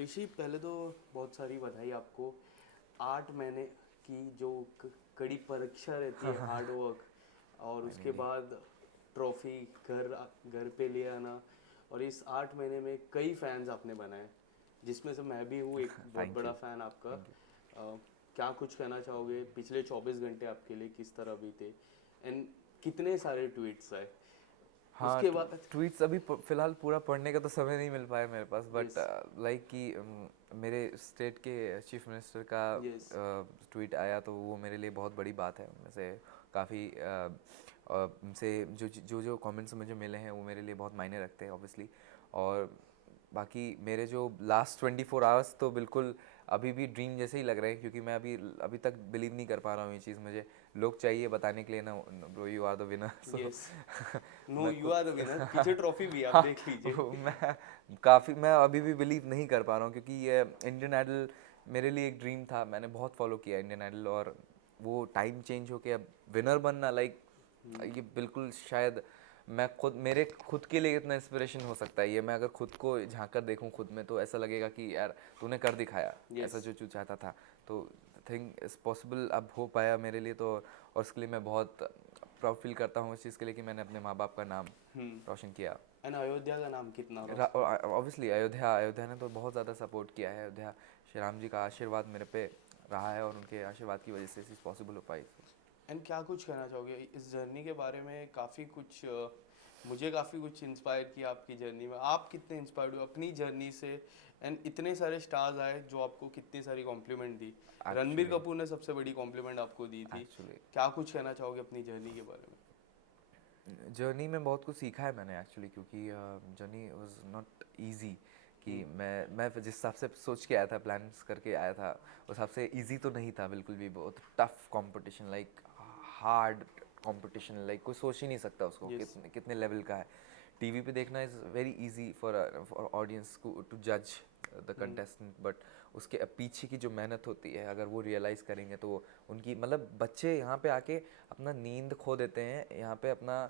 ऋषि, पहले तो बहुत सारी बधाई आपको। 8 महीने की जो कड़ी परीक्षा रहती है, हार्ड वर्क, और उसके फाइनली। बाद ट्रॉफी घर पे ले आना। और इस 8 महीने में कई फैंस आपने बनाए, जिसमें से मैं भी हूँ एक बहुत थैंक बड़ा यू। फ़ैन आपका। Thank you. क्या कुछ कहना चाहोगे, पिछले 24 घंटे आपके लिए किस तरह बीते? एंड कितने सारे ट्वीट्स आए हाँ, उसके बाद? ट्वीट्स अभी फिलहाल पूरा पढ़ने का तो समय नहीं मिल पाया मेरे पास, बट यस। लाइक कि मेरे स्टेट के चीफ मिनिस्टर का यस। ट्वीट आया तो वो मेरे लिए बहुत बड़ी बात है। उनमें से काफ़ी से जो जो कमेंट्स मुझे मिले हैं वो मेरे लिए बहुत मायने रखते हैं ऑब्वियसली। और बाकी मेरे जो लास्ट 24 आवर्स तो बिल्कुल अभी भी ड्रीम जैसे ही लग रहे हैं, क्योंकि मैं अभी अभी तक बिलीव नहीं कर पा रहा हूँ ये चीज़। मुझे लोग चाहिए बताने के लिए ना, bro you are the winner. So yes. No, मैं यू खुद आर द से विनर। पीछे ट्रॉफी भी है, आप हाँ, देख लीजिए। मैं अभी भी बिलीव नहीं कर पा रहा हूँ, क्योंकि ये इंडियन आइडल मेरे लिए एक ड्रीम था। मैंने बहुत फॉलो किया इंडियन आइडल, और वो टाइम चेंज होके अब विनर बनना, लाइक ये बिल्कुल शायद मैं खुद मेरे खुद के लिए इतना इंस्पिरेशन हो सकता है ये। मैं अगर खुद को झांक कर देखूं खुद में, तो ऐसा लगेगा कि यार तूने कर दिखाया यस। ऐसा जो तू चाहता था। तो थिंग इज़ पॉसिबल अब हो पाया मेरे लिए, तो और उसके लिए मैं बहुत प्राउड फील करता हूँ इस चीज़ के लिए कि मैंने अपने माँ बाप का नाम रोशन किया। एंड अयोध्या का नाम कितना ऑब्वियसली अयोध्या ने तो बहुत ज़्यादा सपोर्ट किया है। अयोध्या, श्री राम जी का आशीर्वाद मेरे पे रहा है, और उनके आशीर्वाद की वजह से चीज़ पॉसिबल हो पाई। एंड क्या कुछ कहना चाहोगे इस जर्नी के बारे में? काफ़ी कुछ मुझे काफ़ी कुछ इंस्पायर किया आपकी जर्नी में। आप कितने इंस्पायर्ड हुए अपनी जर्नी से? एंड इतने सारे स्टार्स आए जो आपको कितनी सारी कॉम्प्लीमेंट दी। रणबीर एक्चुअली कपूर ने सबसे बड़ी कॉम्प्लीमेंट आपको दी थी। एक्चुअली क्या कुछ कहना चाहोगे अपनी जर्नी के बारे में? जर्नी में बहुत कुछ सीखा है मैंने एक्चुअली, क्योंकि जर्नी वाज नॉट इजी। कि मैं जिस हिसाब से सोच के आया था, प्लान्स करके आया था, उस हिसाब से इजी तो नहीं था बिल्कुल भी। बहुत tough competition, like hard competition, like कोई सोच ही नहीं सकता उसको यस। कितने कितने लेवल का है। टीवी पे देखना is very easy for audience to जज द कंटेस्टेंट, बट उसके पीछे की जो मेहनत होती है, अगर वो रियलाइज़ करेंगे तो उनकी मतलब बच्चे यहाँ पे आके अपना नींद खो देते हैं, यहाँ पे अपना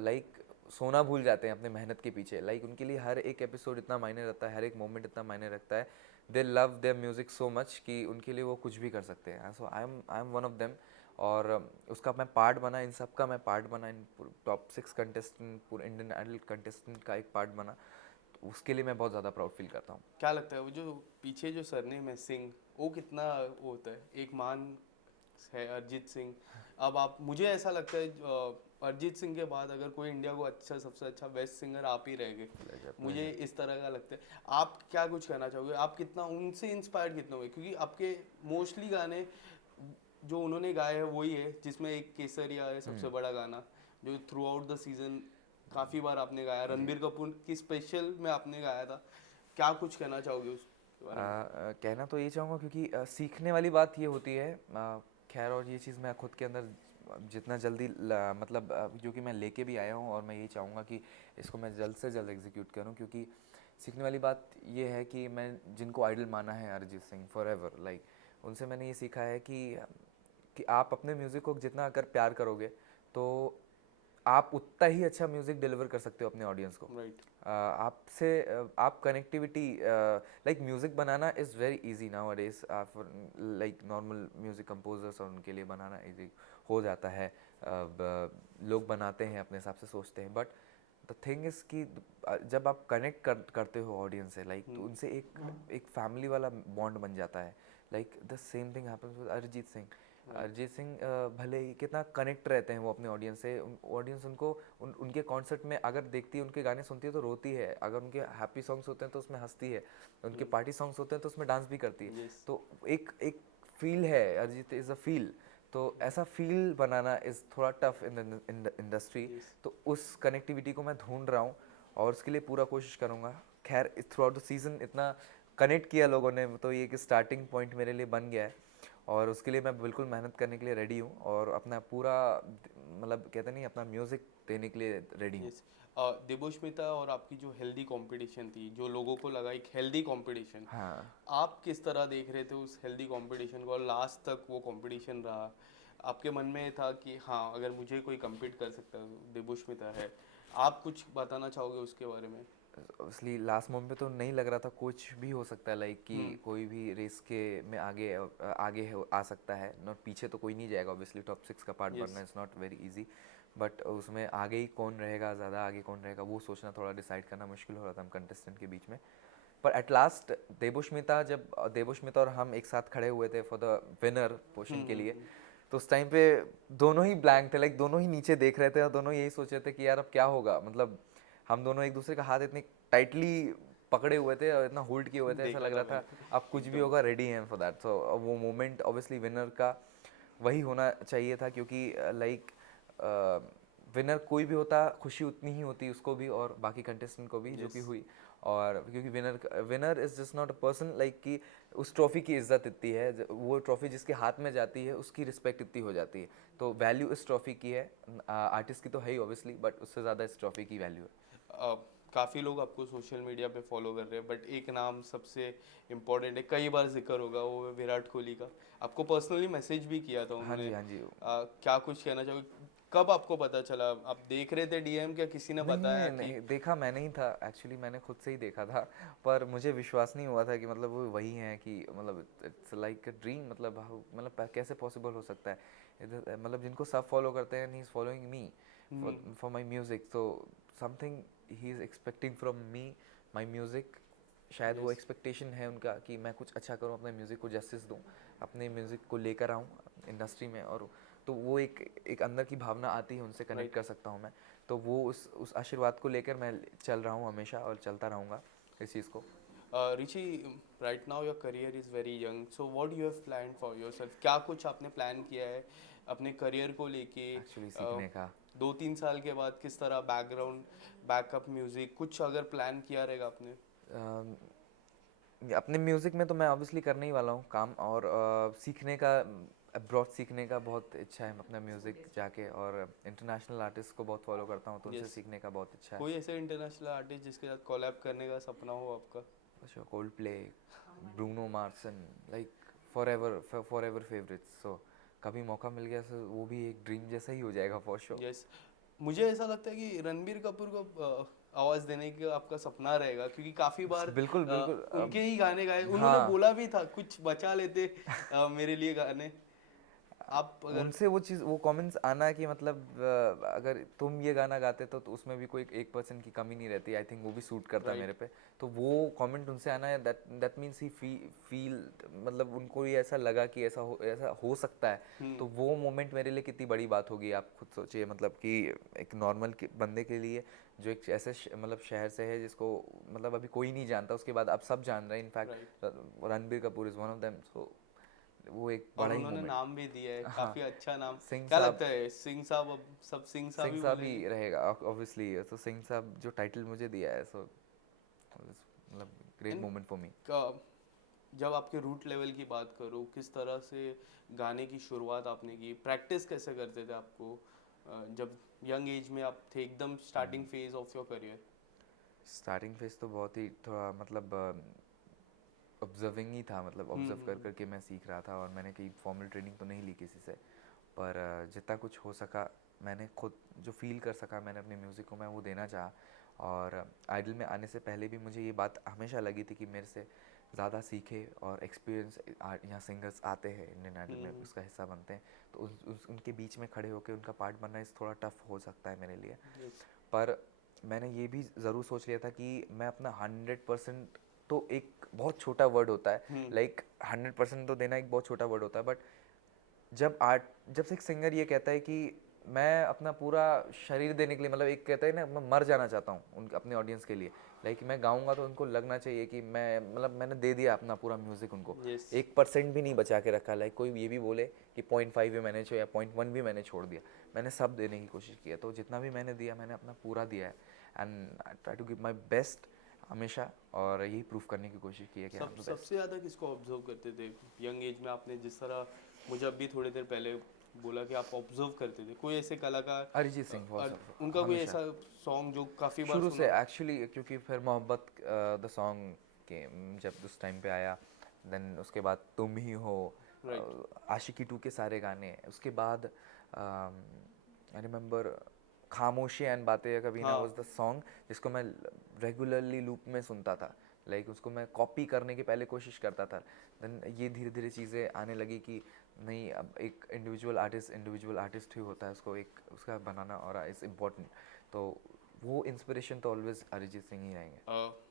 लाइक सोना भूल जाते हैं अपने मेहनत के पीछे। लाइक उनके लिए हर एक एपिसोड इतना मायने रखता है, हर एक मोमेंट इतना मायने रखता है। They love their music so much कि उनके लिए वो कुछ भी कर सकते हैं। So I am one of them. और उसका मैं पार्ट बना, इन सब का मैं पार्ट बना, इन टॉप 6 कंटेस्टेंट, पूरे इंडियन आइडल कंटेस्टेंट का एक पार्ट बना। तो उसके लिए मैं बहुत ज़्यादा प्राउड फील करता हूँ। क्या लगता है वो जो पीछे जो सरनेम है सिंह, वो कितना वो होता है? एक मान है अरिजीत सिंह। अब आप, मुझे ऐसा लगता है अरिजीत सिंह के बाद अगर कोई इंडिया को अच्छा, सबसे अच्छा बेस्ट सिंगर आप ही रह गए। प्लेजर मुझे प्लेजर। इस तरह का लगता है। आप क्या कुछ कहना चाहोगे? आप कितना उनसे इंस्पायर्ड कितना हुए? क्योंकि आपके मोस्टली गाने जो उन्होंने गाए हैं वही है, जिसमें एक केसरिया है सबसे बड़ा गाना, जो थ्रू आउट द सीजन काफ़ी बार आपने गाया। जी। रणबीर कपूर की स्पेशल में आपने गाया था। क्या कुछ कहना चाहोगे उसके बारे में? कहना तो ये चाहूँगा, क्योंकि सीखने वाली बात ये होती है। खैर, और ये चीज़ मैं खुद के अंदर जितना जल्दी मतलब जो कि मैं लेके भी आया हूँ, और मैं ये चाहूँगा कि इसको मैं जल्द से जल्द एग्जीक्यूट करूँ। क्योंकि सीखने वाली बात ये है कि मैं जिनको आइडल माना है Arijit Singh for ever, like उनसे मैंने ये सीखा है कि आप अपने म्यूज़िक को जितना अगर प्यार करोगे, तो आप उतना ही अच्छा म्यूज़िक डिलीवर कर सकते हो अपने ऑडियंस को। राइट। आपसे आप connectivity, like music banana is very easy now days for like normal music composers, और उनके लिए बनाना इजी हो जाता है। लोग बनाते हैं अपने हिसाब से सोचते हैं, बट द थिंग इज़ कि जब आप कनेक्ट करते हो ऑडियंस से, लाइक तो उनसे एक एक फैमिली वाला बॉन्ड बन जाता है। Like the same thing happens with Arijit Singh. Right. Arijit Singh भले ही कितना कनेक्ट रहते हैं वो अपने ऑडियंस से, ऑडियंस उनको उनके कॉन्सर्ट में अगर देखती है, उनके गाने सुनती है तो रोती है, अगर उनके हैप्पी सॉन्ग्स होते हैं तो उसमें हंसती है, उनके पार्टी सॉन्ग्स होते हैं तो उसमें डांस भी करती है। यस। तो एक एक फील है, अरिजीत इज़ अ फील। तो ऐसा फील बनाना इज़ थोड़ा tough in the industry. Yes. तो उस कनेक्टिविटी को मैं ढूंढ रहा हूँ, और उसके लिए पूरा कोशिश करूँगा। खैर, थ्रू आउट द सीज़न इतना कनेक्ट किया लोगों ने, तो ये एक स्टार्टिंग पॉइंट मेरे लिए बन गया है, और उसके लिए मैं बिल्कुल मेहनत करने के लिए रेडी हूँ, और अपना पूरा मतलब कहते नहीं, अपना म्यूज़िक देने के लिए रेडी हूँ। यस। देवोष्मिता और आपकी जो हेल्दी कंपटीशन थी, जो लोगों को लगा एक हेल्दी कंपटीशन, हाँ। आप किस तरह देख रहे थे उस हेल्दी कंपटीशन को? और लास्ट तक वो कंपटीशन रहा, आपके मन में था कि हाँ, अगर मुझे कोई compete कर सकता है, देवोष्मिता है। आप कुछ बताना चाहोगे उसके बारे में? ऑब्वियसली लास्ट मोमेंट पे तो नहीं लग रहा था, कुछ भी हो सकता है, लाइक कि कोई भी रेस के में आ सकता है, नॉट पीछे तो कोई नहीं जाएगा, ऑब्वियसली टॉप 6 का पार्ट बनना is not very easy, but उसमें आगे ही कौन रहेगा, ज़्यादा आगे कौन रहेगा, वो सोचना थोड़ा डिसाइड करना मुश्किल हो रहा था हम कंटेस्टेंट के बीच में। पर एट लास्ट देबोष्मिता और हम एक साथ खड़े हुए थे फॉर द विनर पोर्शन के लिए, तो उस टाइम पे दोनों ही ब्लैंक थे, लाइक दोनों ही नीचे देख रहे थे और दोनों यही सोच रहे थे कि यार अब क्या होगा, मतलब हम दोनों एक दूसरे का हाथ इतने टाइटली पकड़े हुए थे और इतना होल्ड किए हुए थे, ऐसा देखा लग था रहा था मैंने अब कुछ भी होगा, रेडी हैं फॉर दैट। सो वो मोमेंट ऑब्वियसली विनर का वही होना चाहिए था, क्योंकि लाइक विनर कोई भी होता खुशी उतनी ही होती उसको भी और बाकी कंटेस्टेंट को भी, जो कि हुई। और क्योंकि winner is just not a person, like कि उस ट्रॉफी की इज्जत इतनी है, वो ट्रॉफी जिसके हाथ में जाती है उसकी रिस्पेक्ट इतनी हो जाती है, तो वैल्यू इस ट्रॉफी की है, आर्टिस्ट की तो है ही ऑब्वियसली, बट उससे ज़्यादा इस ट्रॉफी की वैल्यू है। काफ़ी लोग आपको सोशल मीडिया पे फॉलो कर रहे हैं, बट एक नाम सबसे इम्पोर्टेंट है, कई बार जिक्र होगा, वो है विराट कोहली का। आपको पर्सनली मैसेज भी किया था हाँ उन्होंने। जी, हाँ जी। क्या कुछ कहना चाहोगे, कब आपको पता चला, आप देख रहे थे डीएम, क्या किसी ने नहीं बताया नहीं कि? नहीं, देखा मैंने ही था एक्चुअली, मैंने खुद से ही देखा था, पर मुझे विश्वास नहीं हुआ था कि मतलब वो वही हैं, कि मतलब इट्स लाइक अ ड्रीम, मतलब मतलब कैसे पॉसिबल हो सकता है, मतलब जिनको सब फॉलो करते हैं, he is following me for my music, तो something he is expecting from me, my music, शायद वो यस, एक्सपेक्टेशन है उनका कि मैं कुछ अच्छा करूं, अपने म्यूज़िक को जस्टिस दूं, अपने म्यूज़िक को लेकर आऊं इंडस्ट्री में, और तो वो एक अंदर की भावना आती है, उनसे कनेक्ट राइट। कर सकता हूं मैं, तो वो उस आशीर्वाद को लेकर मैं चल रहा हूं हमेशा और चलता रहूंगा इस चीज़ को। Richie, right now your career is very young, so what you have plan for yourself, क्या कुछ आपने प्लान किया है अपने करियर को लेके? एक्चुअली सीखने का 2-3 साल के बाद किस तरह बैकग्राउंड, बैकअप म्यूजिक कुछ अगर प्लान किया रहेगा आपने? अम, अपने म्यूज़िक में तो मैं ऑब्वियसली करने ही वाला हूँ काम, और सीखने का, अब्रॉड सीखने का बहुत इच्छा है, अपना म्यूज़िक जाके, और इंटरनेशनल आर्टिस्ट को बहुत फॉलो करता हूँ, तो उनसे यस, सीखने का बहुत इच्छा है। कोई ऐसे इंटरनेशनल आर्टिस्ट जिसके साथ कोलैब करने का सपना हो आपका? Sure, Coldplay, Bruno Mars, and like forever favorites. So कभी मौका मिल गया तो वो भी एक ड्रीम जैसा ही हो जाएगा फॉर श्योर। यस, मुझे ऐसा लगता है कि रणबीर कपूर को आवाज देने का आपका सपना रहेगा, क्योंकि काफी बार बिल्कुल बिल्कुल। उनके ही गाने गाए, उन्होंने हाँ, बोला भी था कुछ बचा लेते मेरे लिए गाने, आप अगर। उनसे वो चीज़, वो कमेंट्स आना कि मतलब अगर तुम ये गाना गाते तो उसमें भी कोई 1% की कमी नहीं रहती, आई थिंक वो भी सूट करता राइट। मेरे पे, तो वो कमेंट उनसे आना है, दैट मीन्स ही फील, मतलब उनको ये ऐसा लगा कि ऐसा हो सकता है, तो वो मोमेंट मेरे लिए कितनी बड़ी बात होगी, आप खुद सोचिए, मतलब कि एक नॉर्मल बंदे के लिए, जो एक ऐसे मतलब शहर से है जिसको मतलब अभी कोई नहीं जानता, उसके बाद अब सब जान रहे हैं, right. In fact Ranbir Kapoor is one of them, so वो एक और बड़ा ही उन्होंने मोमेंट। नाम भी दिया है, हाँ, काफी अच्छा नाम। सिंह क्या साहब। लगता है, सिंह साहब, अब सब सिंह साहब सिंह ही साहब बोलेंगे? ही रहेगा ऑब्वियसली, तो सिंह साहब जो टाइटल मुझे दिया है, सो मतलब great end moment for me. जब आपके रूट लेवल की बात करूँ, किस तरह से गाने की शुरुआत आपने की, प्रैक्टिस कैसे करते थे आपको, जब यंग एज में आप थे, एकदम starting phase of your career? Starting phase तो बहुत ही थोड़ा मतलब ऑब्जर्विंग ही था, मतलब ऑब्जर्व कर करके मैं सीख रहा था, और मैंने कहीं फॉर्मल ट्रेनिंग तो नहीं ली किसी से, पर जितना कुछ हो सका मैंने खुद जो फील कर सका मैंने अपने म्यूज़िक को मैं वो देना चाहा। और आइडल में आने से पहले भी मुझे ये बात हमेशा लगी थी कि मेरे से ज़्यादा सीखे और एक्सपीरियंस यहाँ सिंगर्स आते हैं इंडियन आइडल में, उसका हिस्सा बनते हैं, तो उनके बीच में खड़े होकर उनका पार्ट बनना इस थोड़ा टफ हो सकता है मेरे लिए। यस। पर मैंने ये भी ज़रूर सोच लिया था कि मैं अपना 100%, तो एक बहुत छोटा वर्ड होता है, लाइक 100% तो देना एक बहुत छोटा वर्ड होता है, बट जब से एक सिंगर ये कहता है कि मैं अपना पूरा शरीर देने के लिए, मतलब एक कहता है ना, मैं मर जाना चाहता हूँ उनके अपने ऑडियंस के लिए, लाइक मैं गाऊंगा तो उनको लगना चाहिए कि मैं मतलब मैंने दे दिया अपना पूरा म्यूज़िक उनको, यस। 1% भी नहीं बचा के रखा, लाइक कोई ये भी बोले कि 0.5 भी मैंने छोड़ा या 0.1 भी मैंने छोड़ दिया, मैंने सब देने की कोशिश की है, तो जितना भी मैंने दिया मैंने अपना पूरा दिया है, and I try to give my best हमेशा, और यही प्रूफ करने की कोशिश की है कि आई एम द सबसे बेस्ट। ज़्यादा किसको ऑब्जर्व करते थे यंग एज में? आपने जिस तरह मुझे अभी थोड़ी देर पहले बोला कि आप ऑब्जर्व करते थे, कोई ऐसे कलाकार, अरिजीत सिंह बहुत उनका कोई हमेशा ऐसा सॉन्ग जो काफ़ी बार शुरू से सुना? एक्चुअली, क्योंकि फिर मोहब्बत द सॉन्ग के जब उस टाइम पे आया, देन उसके बाद तुम ही हो, राइट। आशिकी 2 के सारे गाने, उसके बाद आई रिमेम्बर खामोशी एंड बातें कभी ना हाँ। वाज द सॉन्ग जिसको मैं रेगुलरली लूप में सुनता था, लाइक उसको मैं कॉपी करने की पहले कोशिश करता था, देन ये धीरे धीरे चीज़ें आने लगी कि नहीं, अब एक इंडिविजुअल आर्टिस्ट ही होता है, उसको एक उसका बनाना और इज़ इम्पोर्टेंट, तो वो इंस्पिरेशन तो ऑलवेज अरिजीत सिंह ही रहेंगे।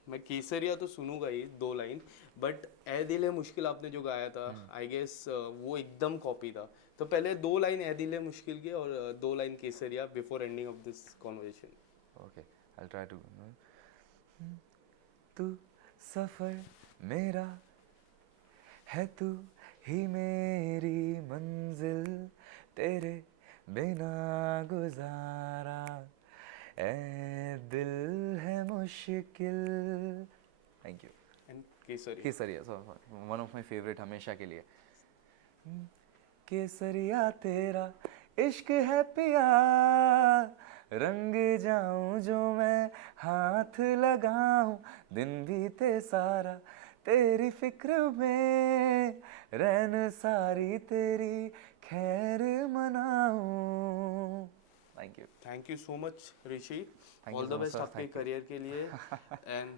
मैं केसरिया तो सुनूंगा ही 2 लाइन, बट ए दिल है मुश्किल आपने जो गाया था, आई गेस वो एकदम कॉपी था। तो पहले 2 लाइन ए दिल है मुश्किल के और 2 line Kesariya before ending of this conversation. Okay, I try to. तू सफर मेरा है, तू ही मेरी मंजिल, तेरे बिना गुजारा ए दिल है मुश्किल। Thank you. And Kesariya. Kesariya, one of my favourite हमेशा के लिए। केसरिया तेरा इश्क है पिया, रंग जाऊं जो मैं हाथ लगाऊं, दिन बीते सारा तेरी फिक्र में, रैन सारी तेरी खैर मनाऊं। Thank you. Thank you so much Rishi, Thank all you the so much, best sir. आपके Thank you. करियर के लिए। एंड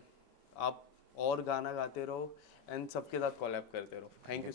आप और गाना गाते रहो एंड सबके साथ कोलैब करते रहो। Thank you.